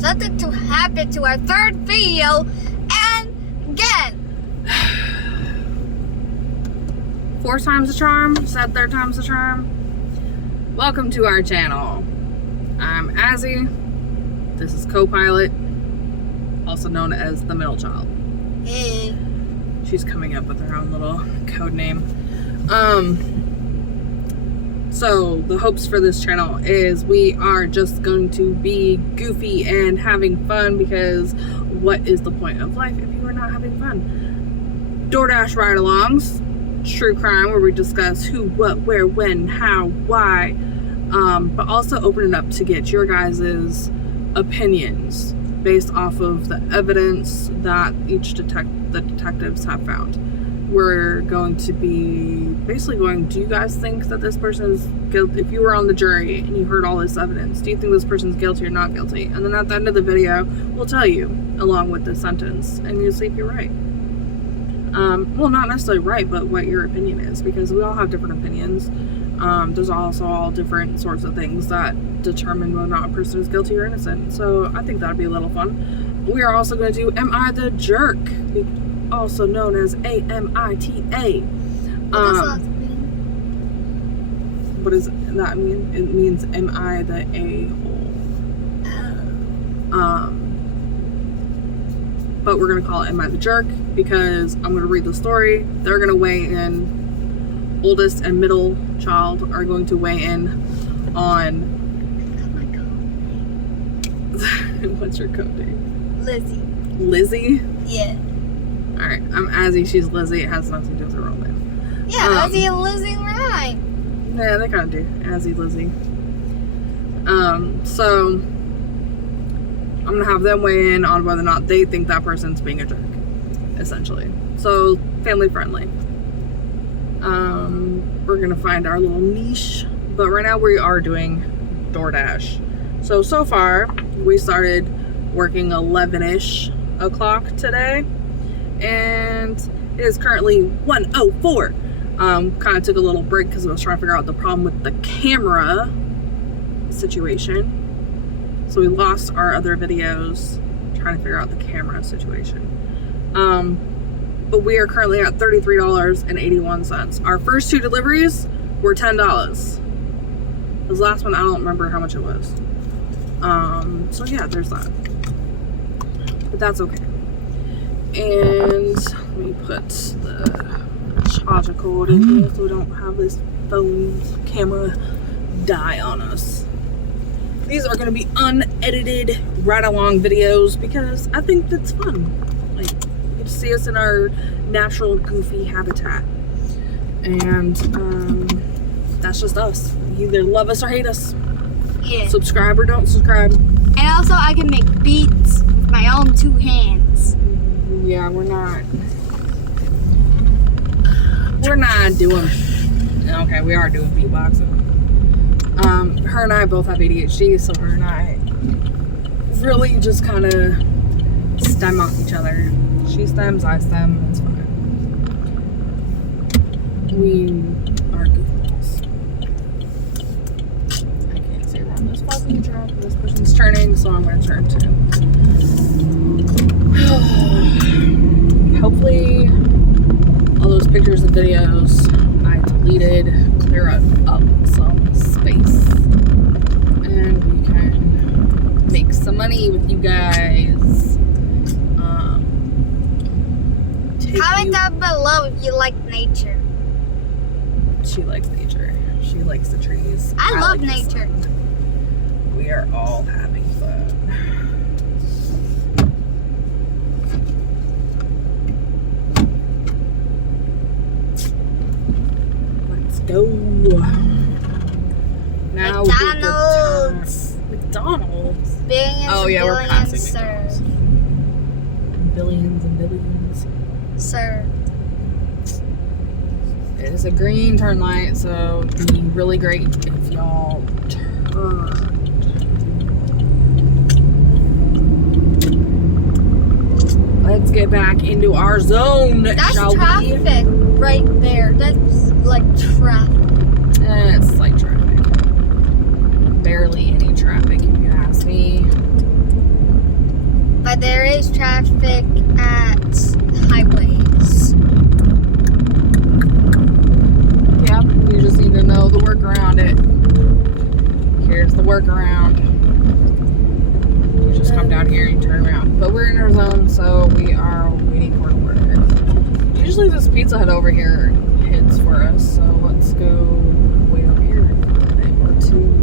something to happen to our third video, and again. 4 times the charm, said 3rd time's the charm. Welcome to our channel. I'm Azzy. This is Co-Pilot, also known as the middle child. Hey. She's coming up with her own little code name. So the hopes for this channel is we are just going to be goofy and having fun, because what is the point of life if you are not having fun? DoorDash ride-alongs, true crime where we discuss who, what, where, when, how, why, but also open it up to get your guys' opinions based off of the evidence that the detectives have found. We're going to be basically going, do you guys think that this person is guilty? If you were on the jury and you heard all this evidence, do you think this person's guilty or not guilty? And then at the end of the video, we'll tell you along with the sentence, and you'll see if you're right. Well, not necessarily right, but what your opinion is, because we all have different opinions. There's also all different sorts of things that determine whether or not a person is guilty or innocent. So I think that'd be a little fun. We are also going to do Am I the Jerk? Also known as AMITA. What does that mean? It means, am I the a-hole? But we're going to call it Am I the Jerk, because I'm going to read the story. They're going to weigh in. Oldest and middle child are going to weigh in on... What's your code name? Lizzie. Lizzie? Yeah. Alright, I'm Azzy, she's Lizzie. It has nothing to do with her real name. Yeah, Azzy and Lizzie rhyme. Yeah, they kind of do. Azzy, Lizzie. So I'm going to have them weigh in on whether or not they think that person's being a jerk, essentially. So, family friendly. We're going to find our little niche, but right now we are doing DoorDash. So far, we started working 11-ish o'clock today, and it is currently 1:04. Kind of took a little break because I was trying to figure out the problem with the camera situation. So we lost our other videos trying to figure out the camera situation. But we are currently at $33.81. Our first 2 deliveries were $10. This last one, I don't remember how much it was. So yeah, there's that. But that's okay. And let me put the charger cord in here so we don't have this phone camera die on us. These are going to be unedited ride-along videos because I think that's fun. Like, you get to see us in our natural goofy habitat. And that's just us. You either love us or hate us. Yeah. Subscribe or don't subscribe. And also, I can make beats with my own 2 hands. Yeah, we're not doing... Okay, we are doing beatboxing. Her and I both have ADHD, so her and I really just kind of stem off each other. She stems, I stem, it's fine. We are goofballs. I can't see around this fucking truck. This person's turning, so I'm going to turn too. Hopefully, all those pictures and videos I deleted clear up some space, and we can make some money with you guys. Comment down below if you like nature. She likes nature. She likes the trees. I love like nature. We are all having fun. Go. Now McDonald's. McDonald's. Billions oh yeah, we're passing sir. Billions and billions. Sir. It is a green turn light, so it'd be really great if y'all turned. Let's get back into our zone, That's shall traffic right there. That's like traffic. It's like traffic. Barely any traffic, if you ask me. raise traffic at highways. Yep, you just need to know the work around it. Here's the workaround. You just come down here and you turn around. But we're in our zone, so we are waiting for an order. Usually this Pizza Hut over here hits for us, so let's go wait over here for a minute or two.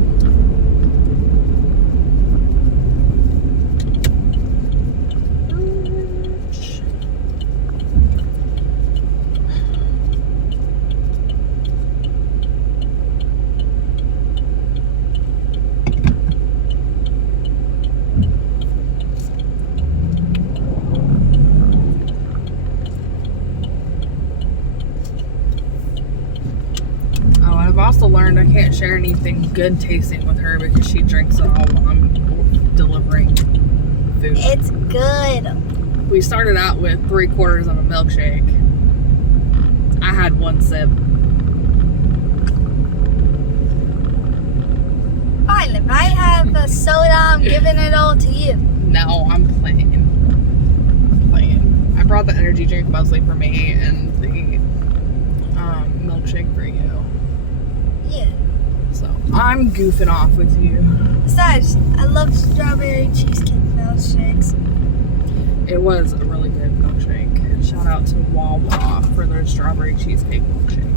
I've also learned I can't share anything good tasting with her because she drinks it all while I'm delivering food. It's good. We started out with 3/4 of a milkshake. I had one sip. Fine, if I have a soda, I'm giving it all to you. No, I'm playing. I brought the energy drink mostly for me and the milkshake for you. Yeah. So I'm goofing off with you. Besides, I love strawberry cheesecake milkshakes. It was a really good milkshake. Shout out to Wawa for their strawberry cheesecake milkshake.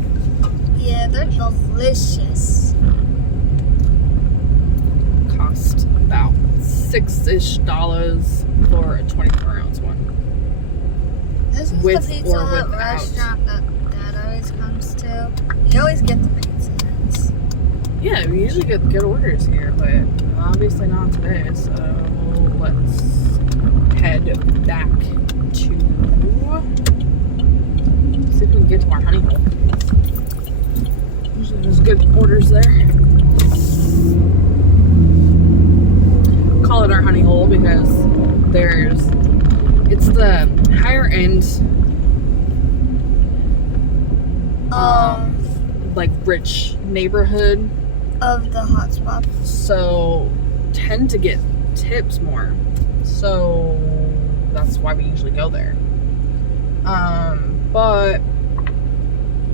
Yeah, they're delicious. Cost about $6-ish for a 24-ounce one. This is With the Pizza or Hut without. restaurant that Dad always comes to. You always get the Pizza Huts. Yeah, we usually get good orders here, but obviously not today. So let's head back to see if we can get to our honey hole. Usually there's good orders there. Call it our honey hole because it's the higher end like rich neighborhood Of the hotspot. so tend to get tips more, so that's why we usually go there. But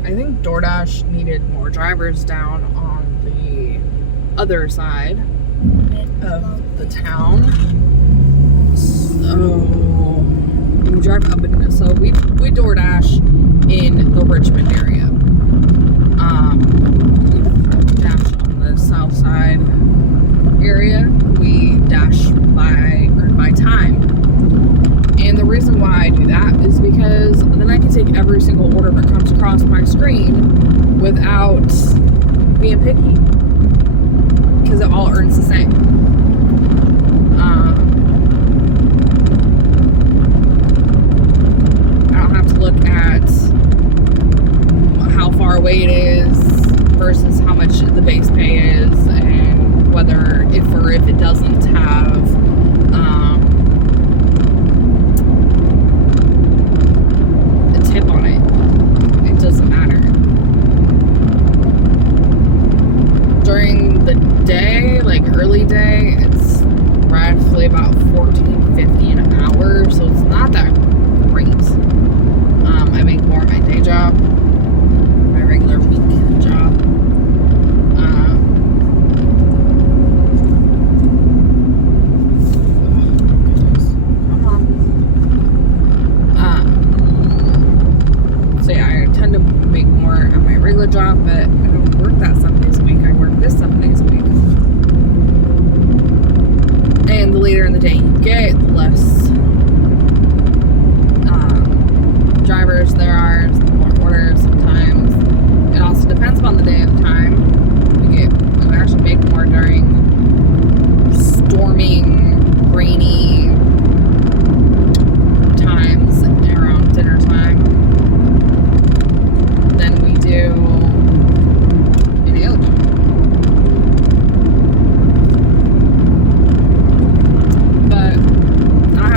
I think DoorDash needed more drivers down on the other side of the town, so we drive up and so we DoorDash in the Richmond area. We dash on the south side area. We dash by time. And the reason why I do that is because then I can take every single order that comes across my screen without being picky. Because it all earns the same. I don't have to look at how far away it is versus how much the base pay is and whether if it doesn't have a tip on it. It doesn't matter. During the day, like early day, it's roughly about $14.50 an hour, so it's not that great. I make more at my day job, my regular week job. Come on. So yeah, I tend to make more at my regular job, but I don't work that 7 days a week. I work this 7 days a week. And the later in the day you get, the less drivers there are, the more orders sometimes. It also depends upon the day of the time. We actually make more during storming, rainy times around dinner time than we do any other time. But I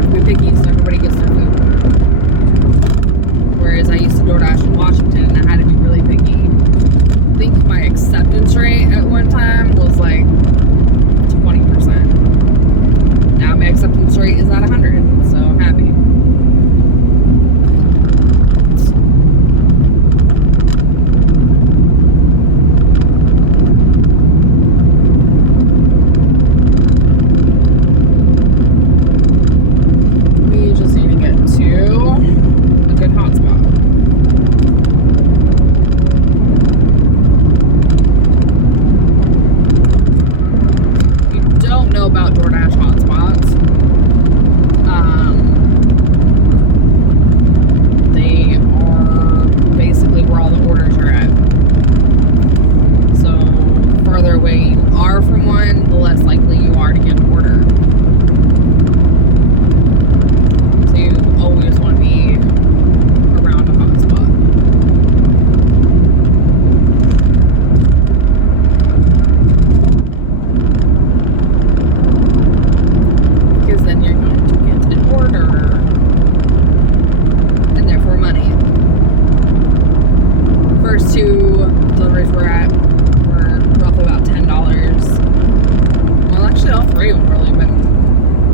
three of them really been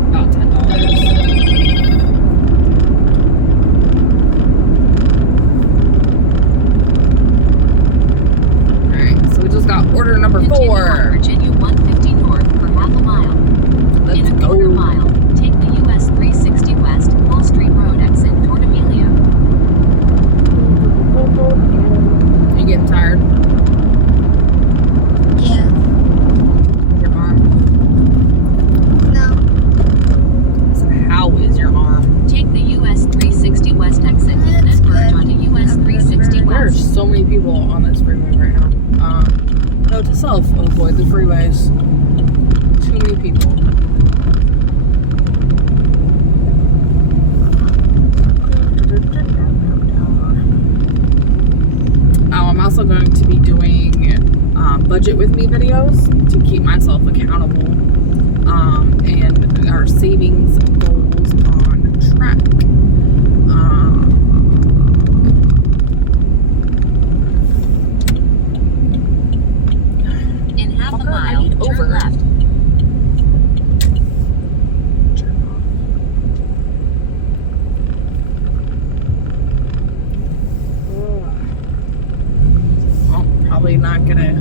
about $10. Alright, so we just got order number Continue 4. on Virginia 150 north for half a mile. Let's In a go. quarter mile, take the US 360 West Wall Street Road exit toward Amelia. You getting tired? Yeah. Your arm? No. So how is your arm? Take the US 360 West exit and then That's merge good. onto US 360 There are West. so many people on this freeway right now. Note to self, avoid the freeways. Too many people. I'm also going to be doing budget with me videos to keep myself accountable and our savings goals on track. In half a Fucker, I mile, need over. turn left. Well, probably not gonna.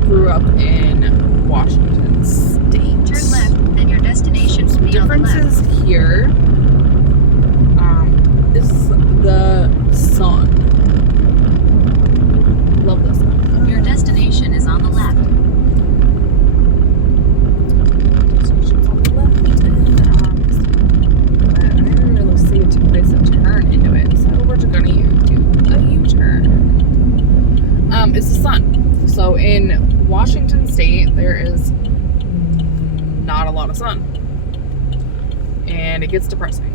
Grew up in Washington State. Turn left, then your destination will be on the left. Differences here is the sun. Love the sun. Your destination is on the left. Station's on the left, and but I didn't really see a place to turn into it, so we're just gonna do a U-turn. It's the sun. So in Washington State, there is not a lot of sun, and it gets depressing.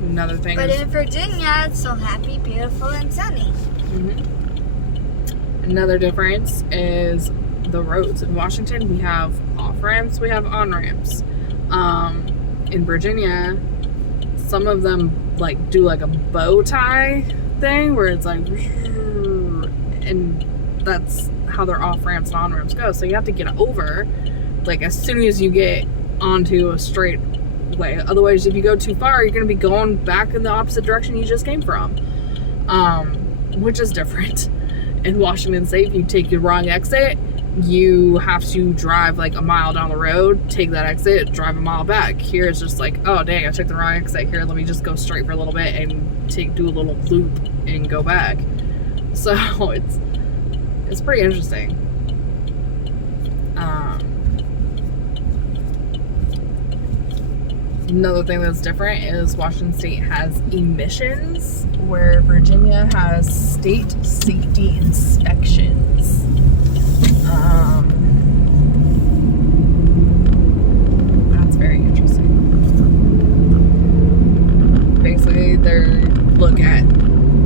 Another thing But is, in Virginia, it's so happy, beautiful, and sunny. another difference is the roads. In Washington, we have off-ramps, we have on-ramps. In Virginia, some of them like do like a bow tie thing where it's like, and that's how their off ramps and on ramps go. So you have to get over like as soon as you get onto a straight way. Otherwise, if you go too far, you're going to be going back in the opposite direction you just came from, which is different. In Washington State, if you take the wrong exit, you have to drive like a mile down the road, take that exit, drive a mile back. Here it's just like, oh dang, I took the wrong exit here. Let me just go straight for a little bit and do a little loop and go back. So it's pretty interesting. Another thing that's different is Washington State has emissions, where Virginia has state safety inspections. That's very interesting. Basically, they look at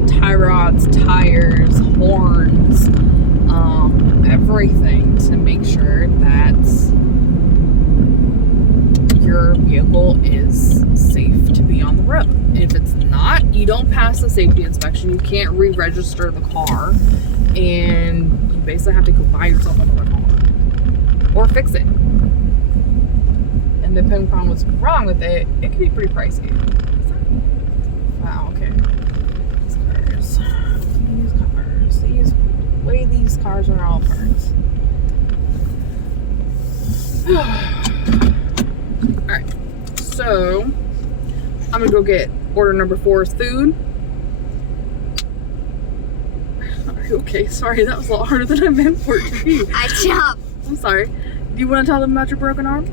tie rods, tires, horns, everything to make sure that your vehicle is safe to be on the road. And if it's not, you don't pass the safety inspection. You can't re-register the car, and you basically have to go buy yourself another car or fix it. And depending upon what's wrong with it, it can be pretty pricey. Wow, okay. These way these cars are all parts. Alright, so I'm gonna go get order number 4's food. Are you okay? Sorry, that was a lot harder than I meant for it to be. I jumped. I'm sorry. Do you want to tell them about your broken arm?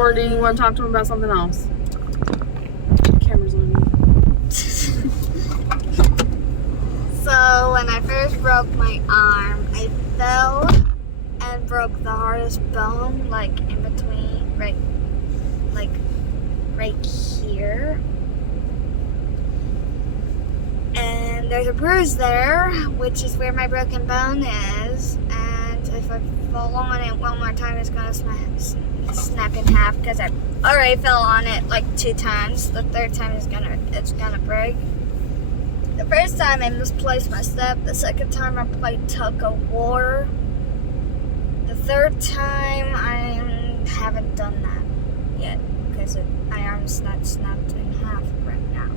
Or do you want to talk to him about something else? Camera's on you. So when I first broke my arm, I fell and broke the hardest bone, like in between, right here. And there's a bruise there, which is where my broken bone is. And if I fall on it one more time, it's gonna snap in half because I already fell on it like 2 times. The third time it's gonna break. The first time I misplaced my step. The second time I played tug of war. The third time I haven't done that yet because my arm's not snapped in half right now.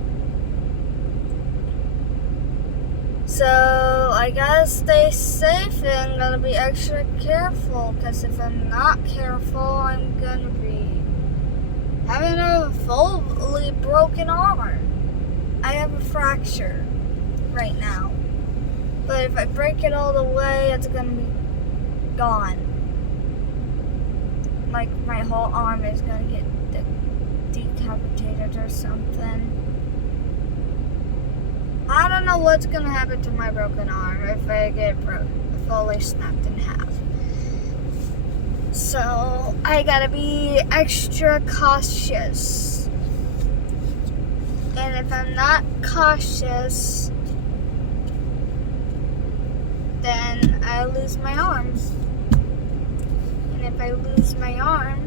So I gotta stay safe and I'm gonna be extra careful because if I'm not careful, I'm gonna be having a fully broken arm. I have a fracture right now, but if I break it all the way, it's gonna be gone. Like my whole arm is gonna get decapitated or something. I don't know what's gonna happen to my broken arm if I get fully snapped in half. So I gotta be extra cautious. And if I'm not cautious, then I lose my arm. And if I lose my arm,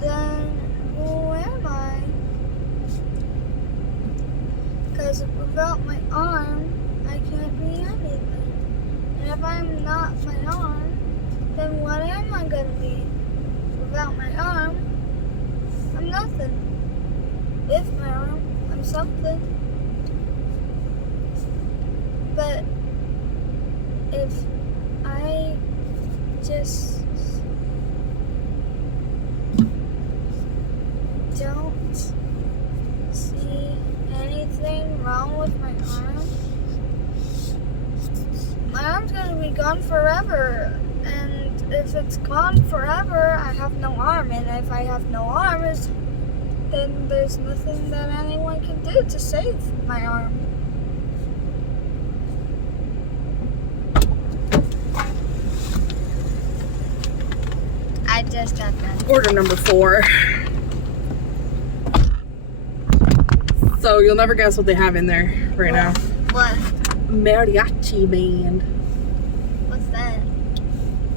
then who am I? Because without my arm, I can't be anything. And if I'm not my arm, then what am I gonna be? Without my arm, I'm nothing. With my arm, I'm something. But if I just don't see anything wrong with my arm's gonna be gone forever. And if it's gone forever, I have no arm. And if I have no arm, then there's nothing that anyone can do to save my arm. I just got done. Order number 4. So you'll never guess what they have in there right now. What? Mariachi band. What's that?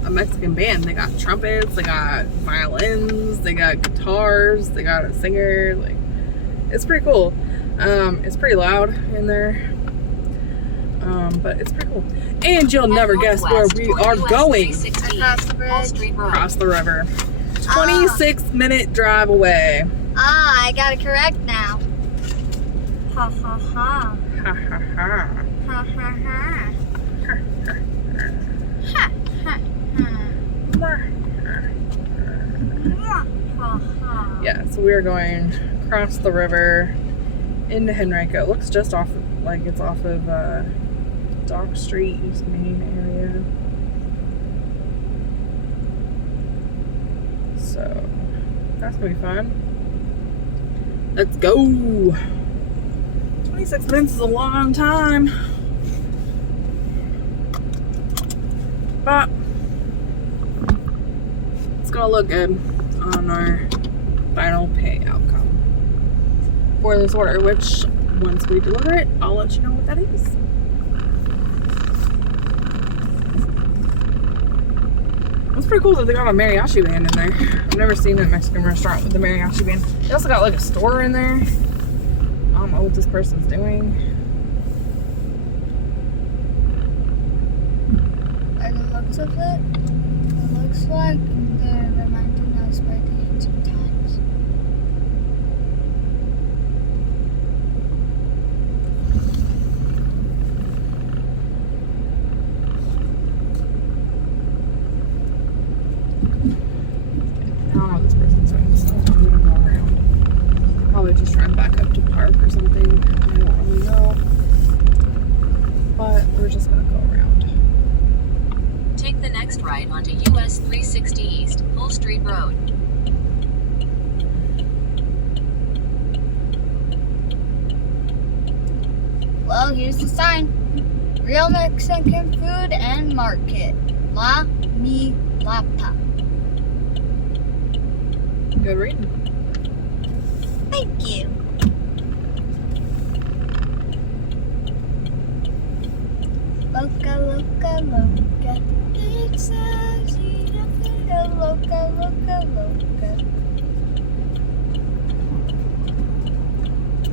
A Mexican band. They got trumpets, they got violins, they got guitars, they got a singer. Like, it's pretty cool. It's pretty loud in there. But it's pretty cool. And you'll never guess where we are going. Across the bridge. Across the river. 26-minute drive away. Ah, I got it correct now. Ha ha ha. Ha ha ha. Ha ha ha. Ha ha ha. Yeah, so we are going across the river into Henrico. It looks just off, like it's off of Dock Street, East Main area. So that's gonna be fun. Let's go. 26 minutes is a long time, but it's gonna look good on our final pay outcome for this order, which once we deliver it, I'll let you know what that is. It's pretty cool that they got a mariachi band in there. I've never seen a Mexican restaurant with a mariachi band. They also got like a store in there. I don't know what this person's doing. By the looks of it, it looks like they're reminding us by the ancient times. I don't know what this person's doing, so I'm gonna go around. Probably just trying back up to park or something. I don't really know. But we're just gonna go around. Take the next left right onto US 360 East, Hull Street Road. Well, here's the sign. Real Mexican food and market. La Milapa. Good reading. Thank you. Loca, loca, loca. It's a loca, loca, loca.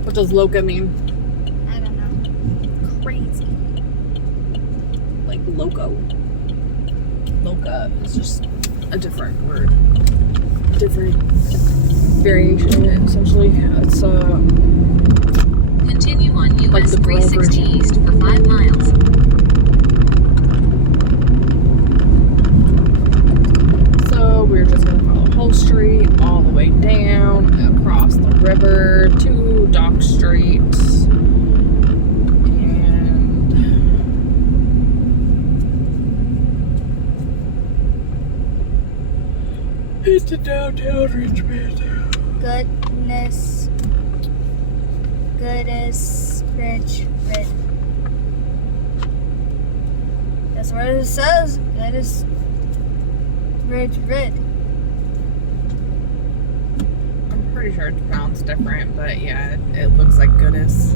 What does loca mean? I don't know. Crazy. Like loco. Loca is just a different word. Different variation, essentially. It's Continue on US Like the girl 360 version. East for 5 miles. so we're just gonna follow Hull Street all the way down across the river to Dock Street. And into downtown Richmond. Goodness. Goodness. Rid. That's what it says. Goodness. Rid. I'm pretty sure it's pronounced different, but yeah, it looks like Goodness.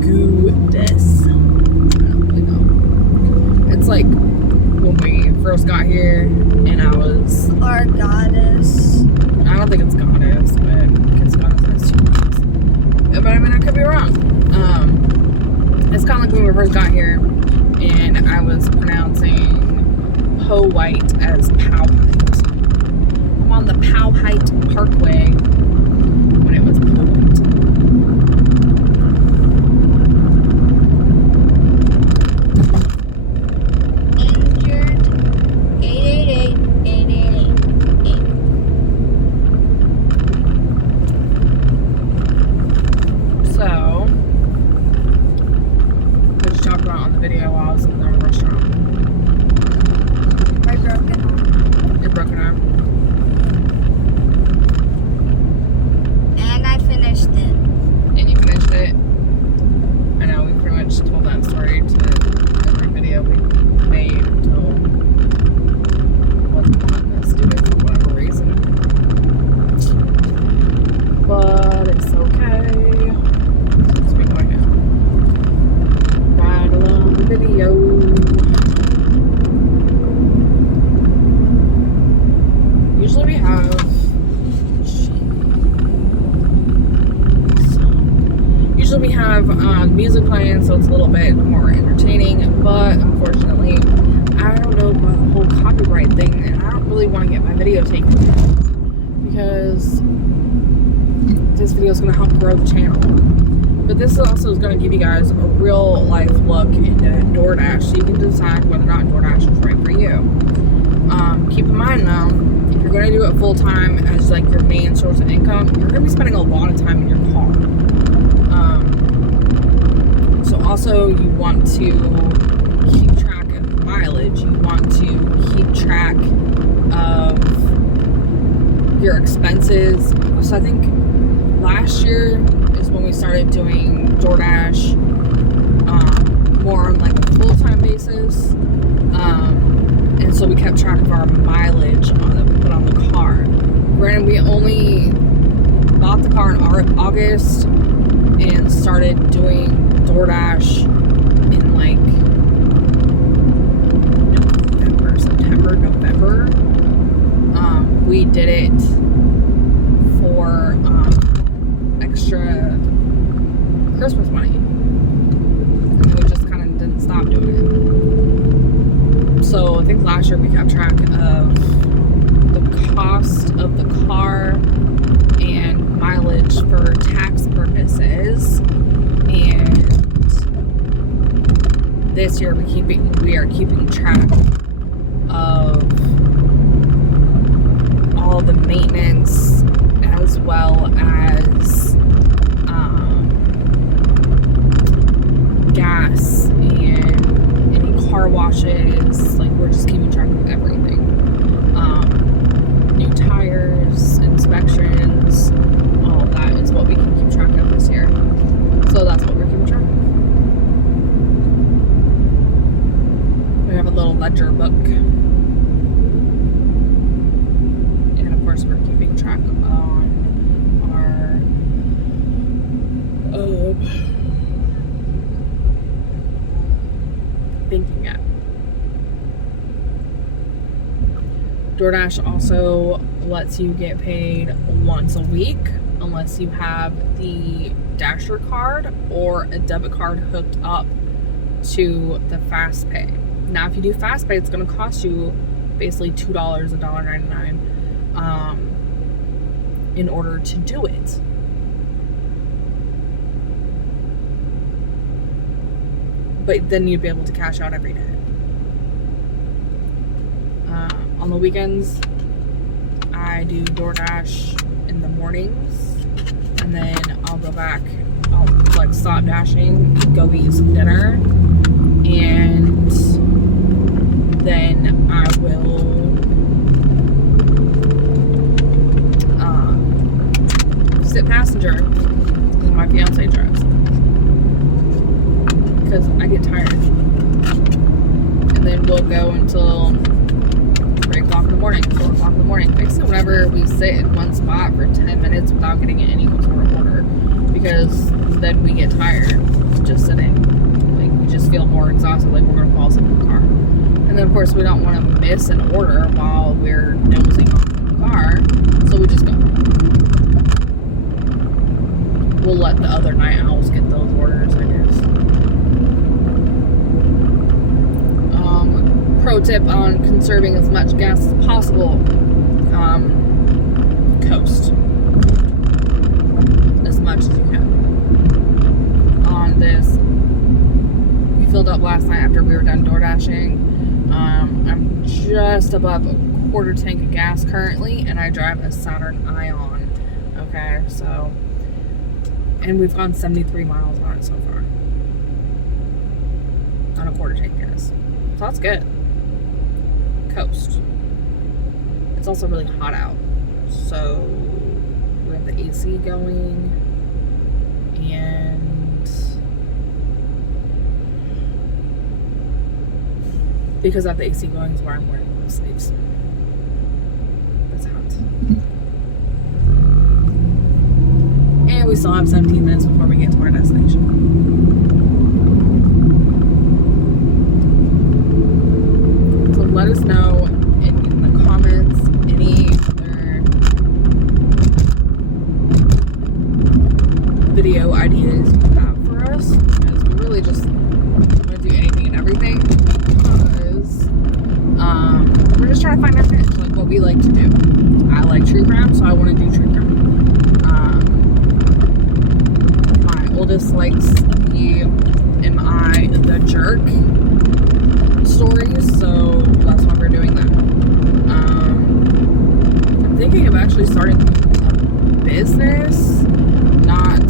Goodness. I don't really know. It's like when we first got here and I was, Our goddess. I don't think it's Goddess, but because Goddess has 2 names. But I mean, I could be wrong. It's kind of like when we first got here and I was pronouncing Powhite as Powhite. I'm on the Powhite Parkway when it was Powhite. Injured. 888. So, what you talked about on the video while I was in the restaurant? My broken arm. Your broken arm. And I finished it. And you finished it. I know, we pretty much told that story to every video we made until wasn't letting us do it for whatever reason. But it's okay. Let's be going now. Right along the video. Usually we have music playing, so it's a little bit more entertaining, but unfortunately I don't know about the whole copyright thing, and I don't really want to get my video taken down because this video is going to help grow the channel. But this also is going to give you guys a real life look into DoorDash, so you can decide whether or not DoorDash is right for you. Keep in mind though, if you're going to do it full time as like your main source of income, you're going to be spending a lot of time in your car. So also you want to keep track of mileage. You want to keep track of your expenses. So I think last year is when we started doing DoorDash more on like a full-time basis. And so we kept track of our mileage that we put on the car. Granted, we only bought the car in August and started doing DoorDash in like November. We did it for extra Christmas money, and then we just kind of didn't stop doing it. So I think last year we kept track of the cost of the car and mileage for tax purposes, and this year we are keeping track of all the maintenance as well as gas and any car washes. Like, we're just keeping track And of course, we're keeping track on our banking app. DoorDash also lets you get paid once a week unless you have the Dasher card or a debit card hooked up to the FastPay. Now, if you do FastPay, it's going to cost you basically $2, $1.99 in order to do it. But then you'd be able to cash out every day. On the weekends, I do DoorDash in the mornings, and then I'll go back, I'll like stop dashing, go eat some dinner, and then I will sit passenger when my fiance drives, because I get tired. And then we'll go until 3 o'clock in the morning, 4 o'clock in the morning. Basically, whenever we sit in one spot for 10 minutes without getting any sort of order, because then we get tired just sitting. Like, we just feel more exhausted, like we're going to fall asleep in the car. And then, of course, we don't want to miss an order while we're nosing off in the car, so we just go. We'll let the other night owls get those orders, I guess. Pro tip on conserving as much gas as possible: coast as much as you can. On this, we filled up last night after we were done door dashing. I'm just above a quarter tank of gas currently, and I drive a Saturn Ion. Okay, so, and we've gone 73 miles on it so far on a quarter tank gas, so that's good. Coast. It's also really hot out, so we have the AC going, and because I have the AC going is why I'm wearing long sleeves. It's hot. And we still have 17 minutes before we get to our destination. Let us know in the comments any other video ideas you have for us, because we really just want to do anything and everything, because we're just trying to find our niche, like what we like to do. I like true crime, so I want to do true crime. My oldest likes the Am I the Jerk stories, so that's why we're doing that. I'm thinking of actually starting a business, not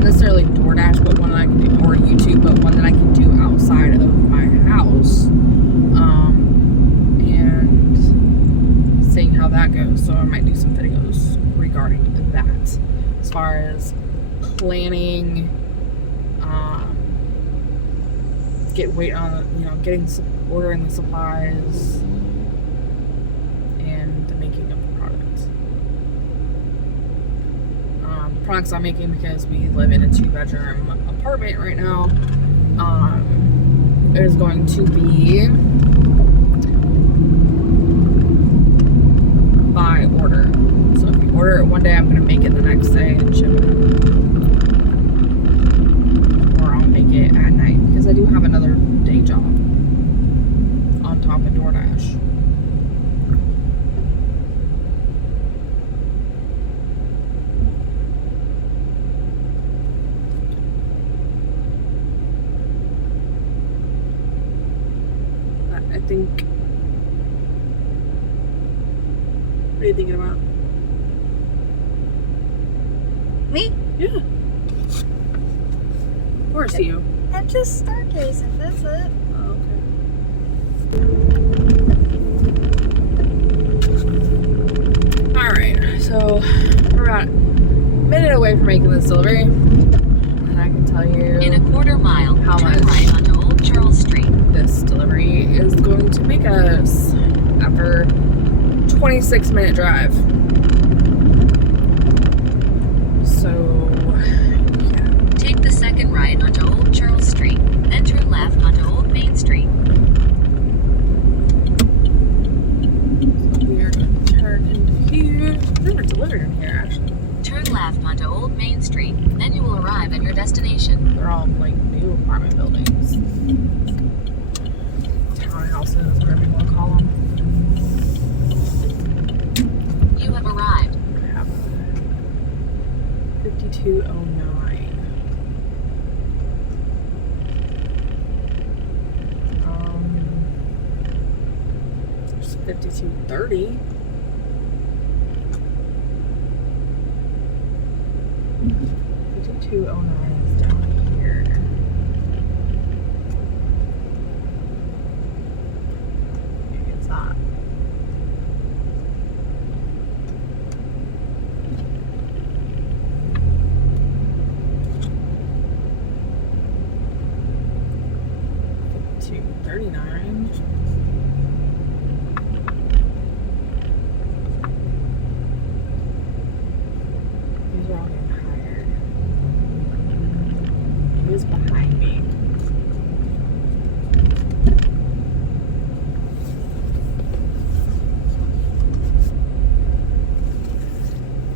necessarily DoorDash, but one that I can do, or YouTube, but one that I can do outside of my house, and seeing how that goes. So I might do some videos regarding that, as far as planning, ordering the supplies, and the making of the products. The products I'm making, because we live in a 2-bedroom apartment right now, it is going to be by order. So if you order it one day, I'm going to make it the next day and ship it. Or I'll make it at night, because I do have another day job on top of DoorDash. I think. What are you thinking about? Me? Yeah. Of course, you. I'm just stargazing, that's it. Oh, okay. Alright, so we're about a minute away from making this delivery. And I can tell you In a quarter mile, how turn much right onto Old Charles Street. this delivery is going to make us after 26-minute drive. So, yeah. Take the second right onto Old Charles Street, then turn left onto Old Main Street. So we are going to turn into here. I've never delivered in here, actually. Turn left onto Old Main Street, then you will arrive at your destination. They're all like new apartment buildings. Townhouses, whatever you want to call them. You have arrived. I have 5209. 5230. $52.09 is down here. Maybe it's not. $52.39. These are all getting higher. Who is behind me?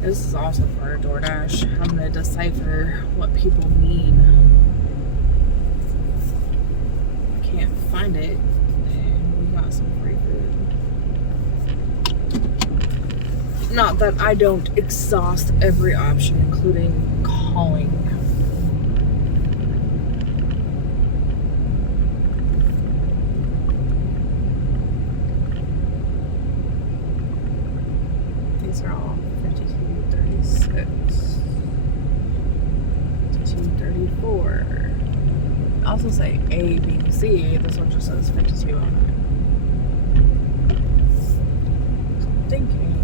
This is also for a DoorDash. I'm gonna decipher what people mean. I can't find it, and we got some free food. Not that I don't exhaust every option, including calling. These are all 52.36, 52.34. They also say A, B, C. This one just says 52.09. So I'm thinking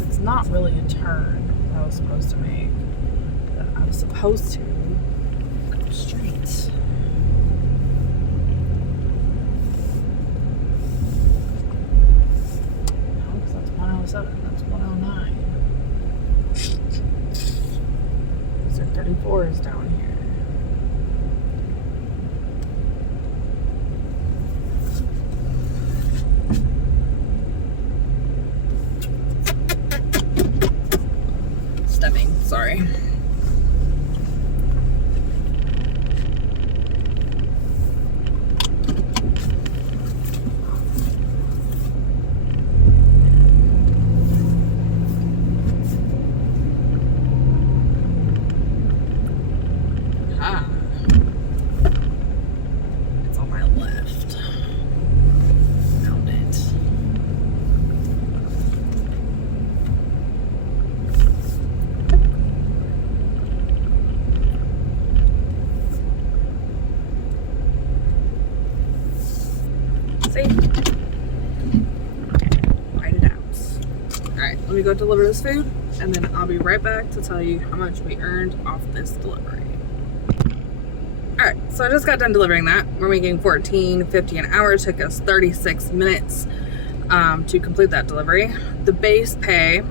it's not really a turn that I was supposed to make. That I was supposed to go straight. No, because that's 107. That's 109. So 34 is down here. Stemming, sorry. Ah. It's on my left. Found it. See? Write it out. Alright, let me go deliver this food, and then I'll be right back to tell you how much we earned off this delivery. Alright, so I just got done delivering that. We're making $14.50 an hour. It took us 36 minutes to complete that delivery. The base pay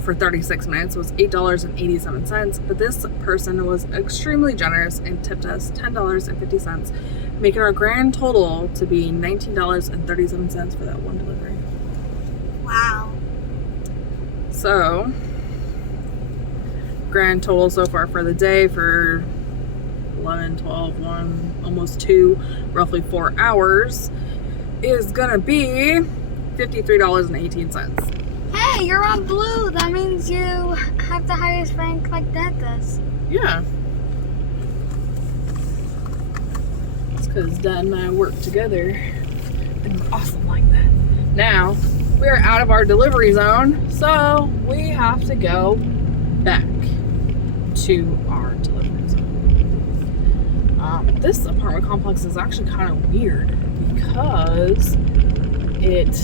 for 36 minutes was $8.87, but this person was extremely generous and tipped us $10.50, making our grand total to be $19.37 for that one delivery. Wow. So, grand total so far for the day for 11, 12, 1, almost 2, roughly 4 hours is gonna be $53.18. Hey, you're on blue. That means you have the highest rank like that does. Yeah. It's because Dad and I work together and we're awesome like that. Now, we are out of our delivery zone, so we have to go back to our delivery zone. This apartment complex is actually kind of weird because it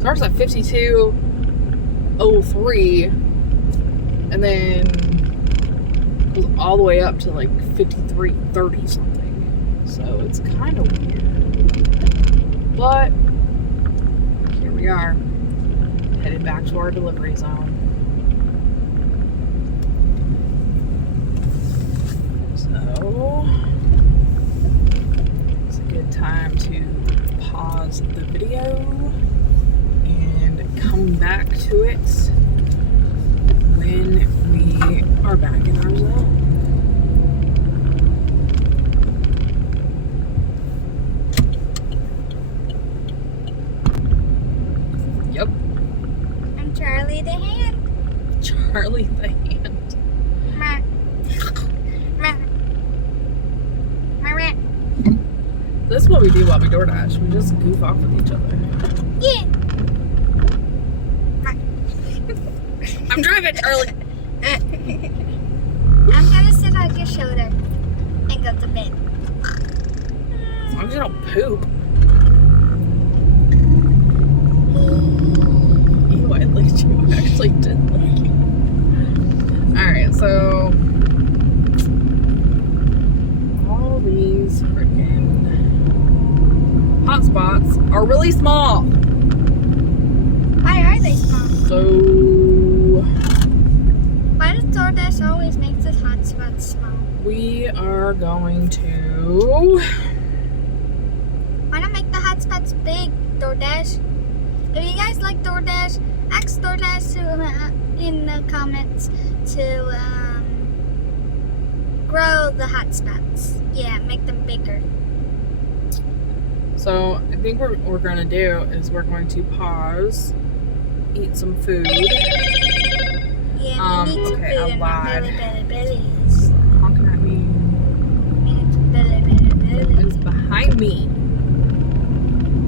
starts at 5203 and then goes all the way up to like 5330 something. So it's kind of weird. But here we are, headed back to our delivery zone. So it's a good time to pause the video and come back to it when we are back in our zone. Yep. I'm Charlie the Hand. Charlie the Hand. Meh. Meh. Meh, meh. This is what we do while we DoorDash. We just goof off with each other. Yeah. I'm driving, Charlie. I'm gonna sit on your shoulder and go to bed. As long as you don't poop. Ew, I licked you. I actually did lick you. Alright, so all these freaking hotspots are really small. Why are they small? So Why does DoorDash always make the hotspots small? we are going to Why not make the hotspots big, DoorDash? If you guys like DoorDash, ask DoorDash to, in the comments to grow the hotspots. Yeah, make them bigger. So I think what we're going to do is we're going to pause, eat some food. Yeah, we need some okay, food I in our lied. bellies. Honking at me. We need some bellies. It's behind me.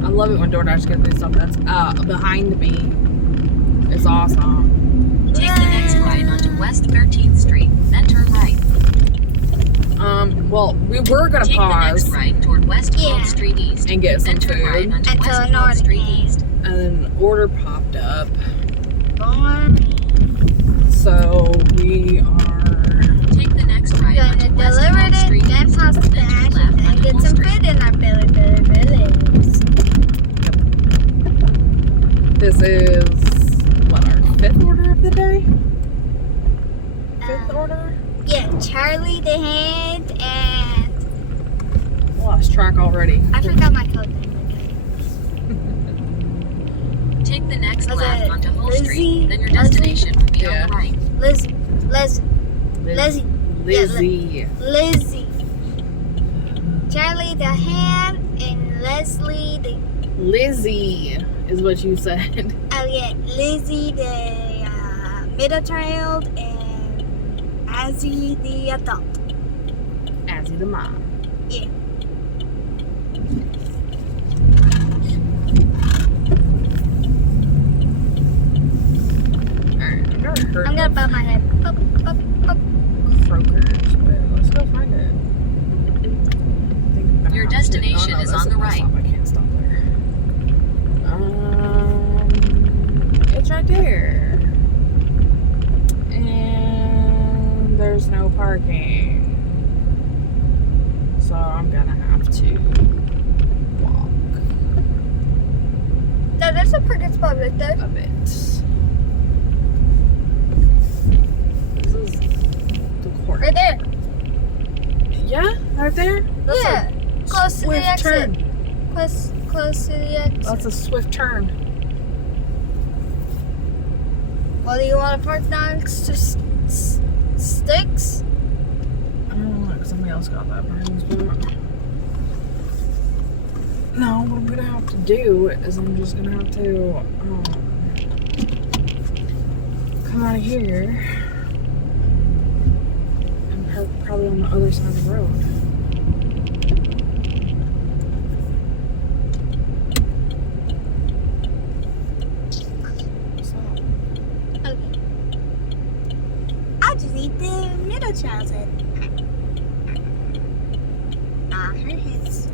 I love it when DoorDash gets me stuff that's behind me. It's awesome. Take the next right onto West 13th Street, then turn right. Well, we were gonna Take the next pause right toward West 12th Yeah. Street East, and get some then turn right food, onto Until West an 12th order Street came. East. and then an order popped up. Boring. So we are Take the next right Gonna onto West deliver 12th it, Street then East, pause the then dash, turn left and onto get Hull some Street. food in our bellies. This is what, our 5th order of the day? 5th order? Yeah, Charlie the Hand, and Lost track already. I forgot my code name again. Take the next Was left it onto Hull Lizzie? Street, then your Lizzie? destination will be Yeah. on the right. Lizzie. Lizzie. Lizzie. Charlie the Hand and Leslie the. Lizzie is what you said. Oh yeah, Lizzie the middle child and Azzy the adult. Azzy the mom. Yeah. Alright, I've never heard I'm gonna of bob my head. Pop, pop, pop. Croakers, but let's go find it. I think I'm gonna Your have to- destination oh, no, is that's on the a bus right. stop. I can't stop there. It's right there. And there's no parking. So I'm gonna have to walk No, there's a parking spot right there. a bit. This is the court. Right there. Yeah, right there? That's Yeah. Close to the swift exit. turn. Close to the exit. That's a swift turn. Well, do you want to park next to Sticks? I don't know, somebody else got that parking spot. No, what I'm gonna have to do is I'm just gonna have to come out of here and park probably on the other side of the road. Okay. I'll just eat the middle child's head. Her head's.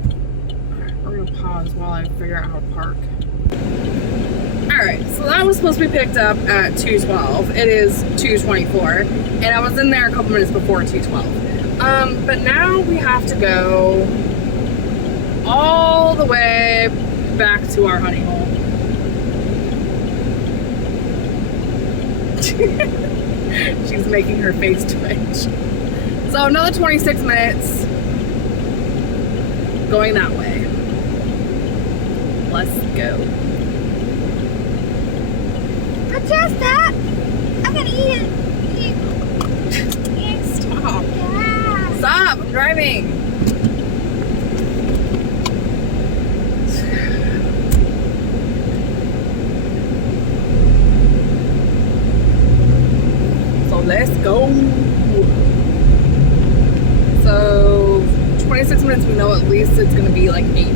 Alright, we're gonna pause while I figure out how to park. Alright, so that was supposed to be picked up at 2:12. It is 2:24, and I was in there a couple minutes before 2:12. But now we have to go all the way back to our honey hole. She's making her face twitch. So another 26 minutes going that way. Let's go. But just that, I'm gonna eat it. Stop. Yeah. Stop, I'm driving. So let's go. So 26 minutes, we know at least it's gonna be like $8.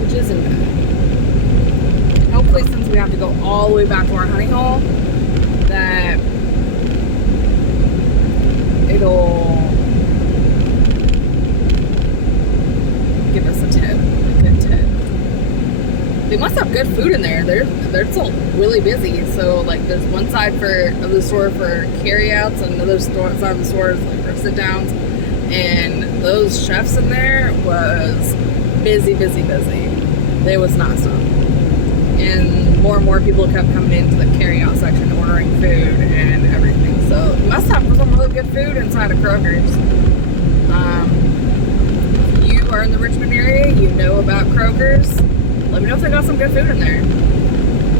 Which isn't bad. And hopefully since we have to go all the way back to our honey hole, that it'll give us a tip, a good tip. They must have good food in there. They're still really busy. So like there's one side of the store for carryouts and another side of the store is like for sit downs. And those chefs in there was busy. They was not stopped. And more people kept coming into the carryout section ordering food and everything. So you must have some really good food inside of Kroger's. If you are in the Richmond area, you know about Kroger's. Let me know if they got some good food in there.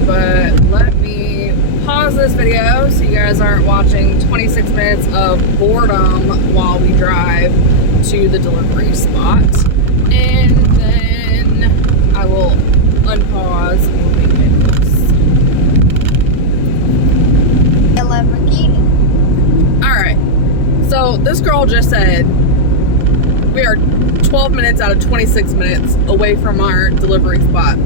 But let me pause this video so you guys aren't watching 26 minutes of boredom while we drive to the delivery spot. And then I will unpause when we get this. A Lamborghini. Alright, so this girl just said we are 12 minutes out of 26 minutes away from our delivery spot.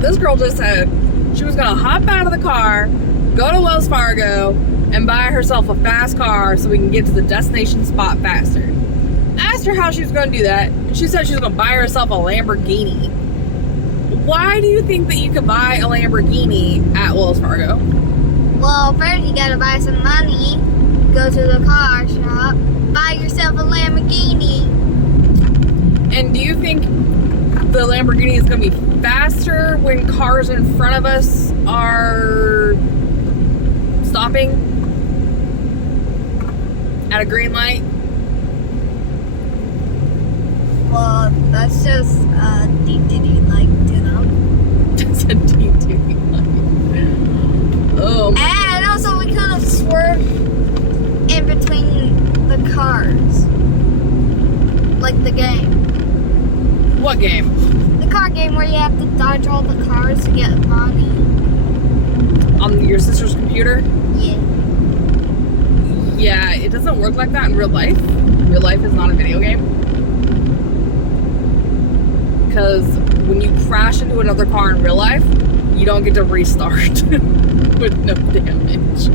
This girl just said she was gonna hop out of the car, go to Wells Fargo, and buy herself a fast car so we can get to the destination spot faster. I asked her how she was gonna do that, and she said she was gonna buy herself a Lamborghini. Why do you think that you could buy a Lamborghini at Wells Fargo? Well, first you gotta buy some money, go to the car shop, buy yourself a Lamborghini. And do you think the Lamborghini is going to be faster when cars in front of us are stopping at a green light? Well, that's just a DTD like to them. It's a DTV light. Oh, And also we could have swerved in between the cars. Like the game. what game? The car game where you have to dodge all the cars to get money. On your sister's computer? Yeah. Yeah, it doesn't work like that in real life. Real life is not a video game. Because when you crash into another car in real life, you don't get to restart with no damage.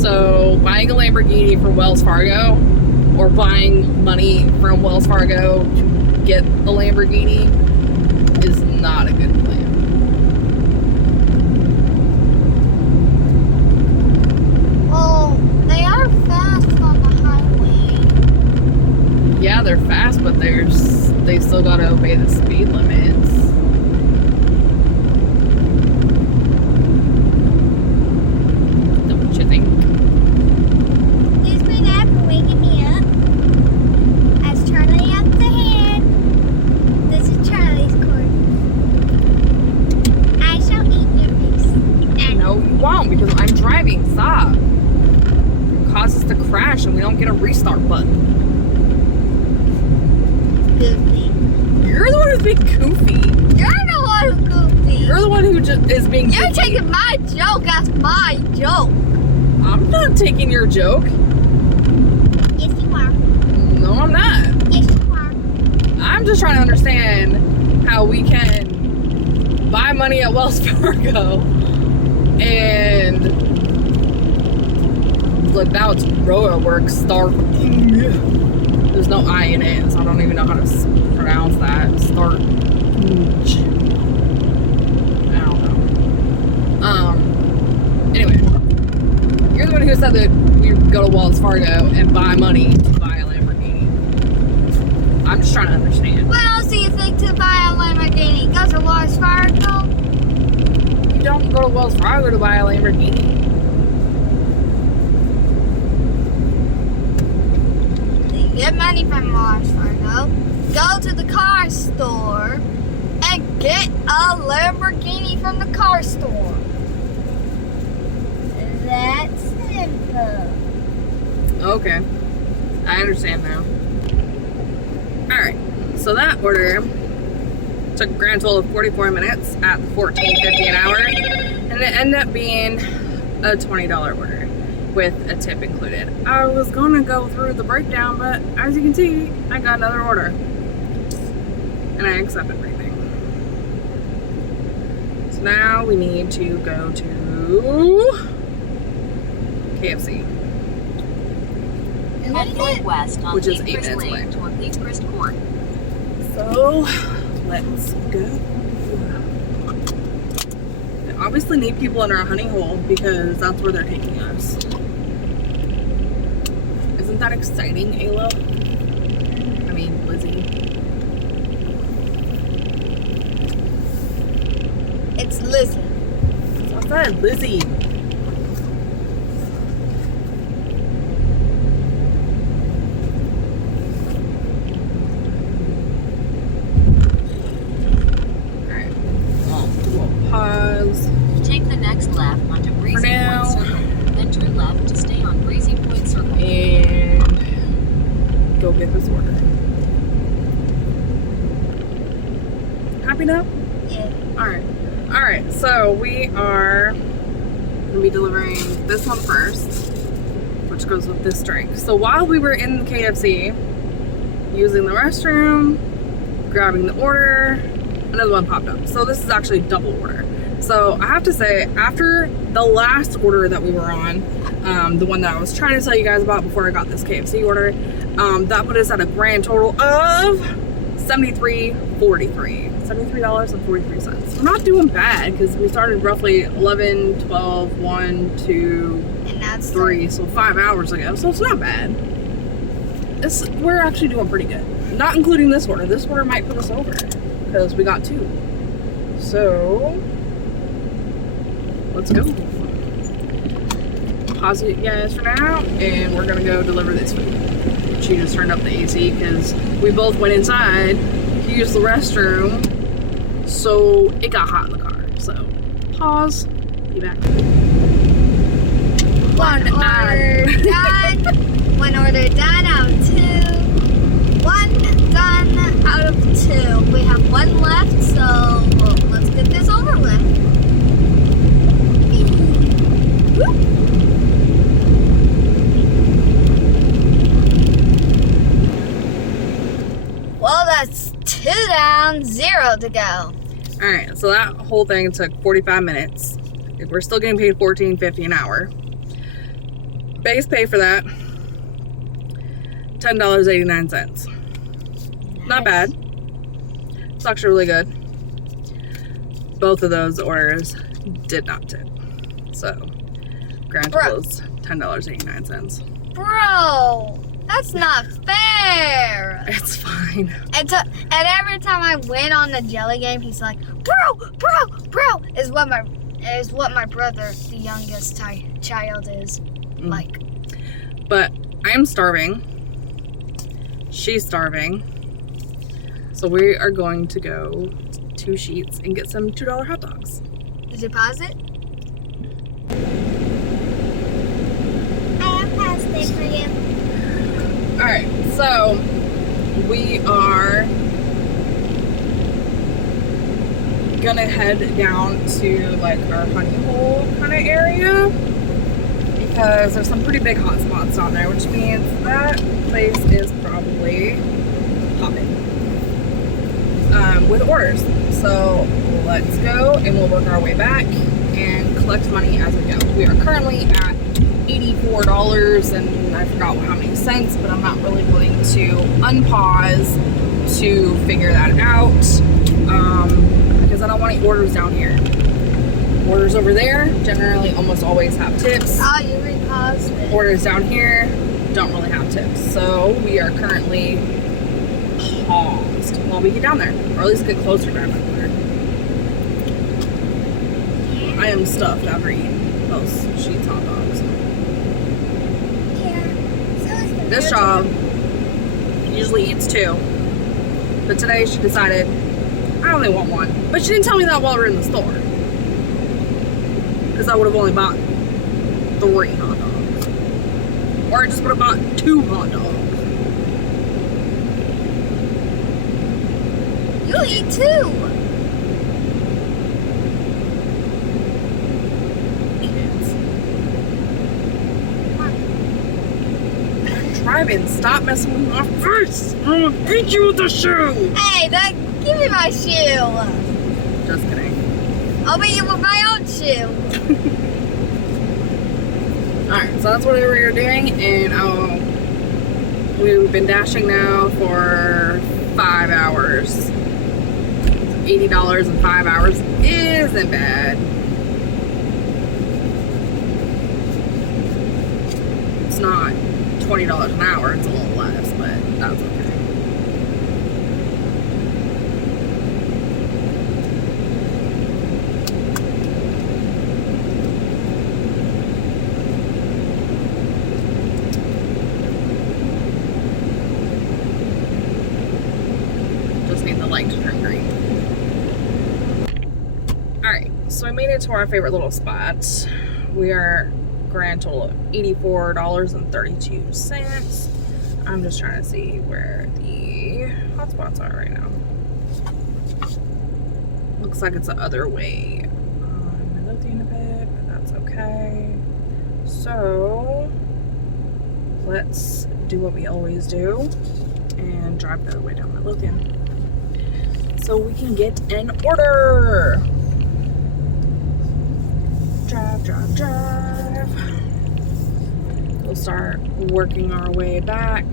So buying a Lamborghini from Wells Fargo or buying money from Wells Fargo to get the Lamborghini is not a good plan. Well, they are fast on the highway. Yeah, they're fast, but they still gotta obey the speed limits. Don't you think? Excuse me now for waking me up. As Charlie up the hand. This is Charlie's cord. I shall eat your face. No, you won't, because I'm driving. Stop. It causes us to crash and we don't get a restart button. Goofy. You're the one who's being goofy. You're the one who's goofy. You're the one who just is being You're goofy. taking my joke as my joke. I'm not taking your joke. Yes, you are. No, I'm not. Yes, you are. I'm just trying to understand how we can buy money at Wells Fargo and look, now it's Roa Works starting. There's no I in it, so I don't even know how to pronounce that. Start. I don't know. Anyway, you're the one who said that we go to Wells Fargo and buy money to buy a Lamborghini. I'm just trying to understand. What else do you think to buy a Lamborghini? Go to Wells Fargo? You don't go to Wells Fargo to buy a Lamborghini. You get money from Wells Fargo. Go to the car store and get a Lamborghini from the car store. That's simple. Okay. I understand now. Alright. So that order took a grand total of 44 minutes at $14.50 an hour. And it ended up being a $20 order with a tip included. I was going to go through the breakdown, but as you can see, I got another order. And I accept everything. So now we need to go to KFC. Head northwest on Which is 8 Lakecrest minutes away. Lane toward Lakecrest Court. So, let's go. I obviously need people in our honey hole because that's where they're taking us. Isn't that exciting, Ayla? I mean, Lizzie. It's Lizzie. That's what I said, Lizzie. Alright. We'll pause. Take the next left onto Breezy now. Point Circle. Then turn left to stay on Breezy Point Circle. And go get this order. Happy now? Yeah. Alright, so we are gonna be delivering this one first, which goes with this drink. So while we were in the KFC, using the restroom, grabbing the order, another one popped up. So this is actually a double order. So I have to say, after the last order that we were on, the one that I was trying to tell you guys about before I got this KFC order, that put us at a grand total of $73.43. $73.43. We're not doing bad because we started roughly 11, 12, 1, 2, And now it's 3, so 5 hours ago. So it's not bad. We're actually doing pretty good. Not including this order. This order might put us over because we got 2. So let's go. Pause it, guys, for now, and we're gonna go deliver this food. She just turned up the AC because we both went inside to use the restroom, so it got hot in the car. So pause. Be back. One order done. One order done out of 2. One done out of 2. We have one left, so let's get this over with. Whoop. Well, that's 2 down, 0 to go. Alright, so that whole thing took 45 minutes. We're still getting paid $14.50 an hour. Base pay for that, $10.89. Not bad. It's actually really good. Both of those orders did not tip. So, grand total is $10.89. Bro, that's not fair. It's fine. And every time I win on the jelly game, he's like, bro, is what my brother, the youngest child, is like. But I'm starving. She's starving. So we are going to go to Sheets and get some $2 hot dogs. Deposit? I have pasta for you. Alright, so we are gonna head down to like our honey hole kind of area because there's some pretty big hot spots on there, which means that place is probably popping with orders. So let's go and we'll work our way back and collect money as we go. We are currently at $84 and I forgot how many cents, but I'm not really willing to unpause to figure that out because I don't want any orders down here. Orders over there generally almost always have tips. Oh, you repaused it. Orders down here don't really have tips. So we are currently paused while we get down there, or at least get closer to grandma. I am stuffed after eating those Sheetz hot dogs. Yeah. So is the This mojo. job usually eats 2, but today she decided I only want 1. But she didn't tell me that while we were in the store, because I would have only bought 3 hot dogs, or I just would have bought 2 hot dogs. You eat 2. Driving, stop messing with my face! I'm gonna beat you with the shoe! Hey, give me my shoe. Just kidding. I'll beat you with my own shoe. Alright, so that's what we were doing, and we've been dashing now for 5 hours. $80 in 5 hours isn't bad. It's not $20 an hour, it's a little less, but that's okay. Just need the light to turn green. Alright, so we made it to our favorite little spot. We are grand total of $84.32. I'm just trying to see where the hotspots are right now. Looks like it's the other way. Midlothian a bit, but that's okay. So let's do what we always do and drive the other way down Midlothian so we can get an order. Drive, drive, drive. We'll start working our way back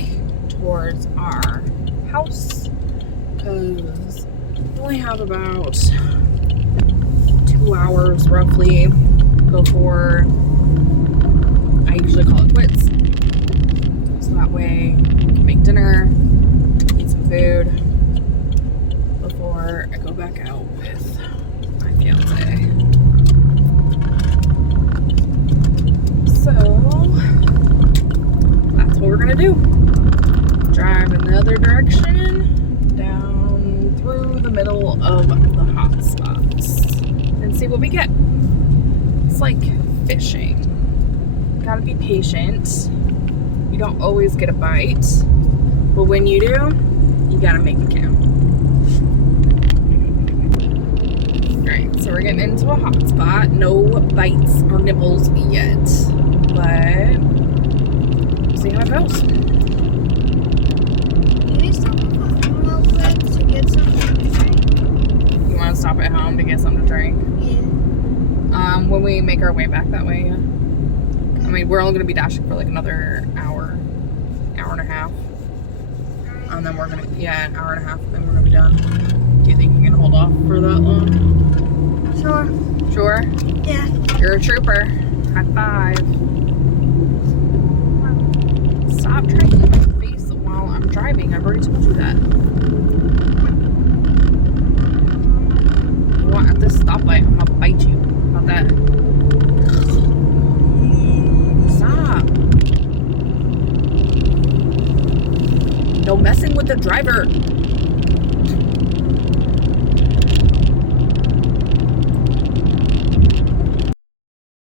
towards our house because we only have about 2 hours roughly before I usually call it quits. So that way we can make dinner, eat some food before I go back out with my fiance. So that's what we're gonna do. Drive in the other direction down through the middle of the hot spots and see what we get. It's like fishing. Gotta be patient. You don't always get a bite, but when you do, you gotta make it count. Alright, so we're getting into a hot spot. No bites or nibbles yet, but we'll see how it goes. Can you stop at home real quick to get something to drink? You want to stop at home to get something to drink? Yeah. When we make our way back that way, yeah. I mean, we're only going to be dashing for like another hour and a half. And then we're going to, an hour and a half, then we're going to be done. Do you think you can hold off for that long? Sure. Sure? Yeah. You're a trooper. High five. Stop trying to eat my face while I'm driving. I've already told you that. You want at this stoplight, I'm gonna bite you. How about that? Stop. No messing with the driver.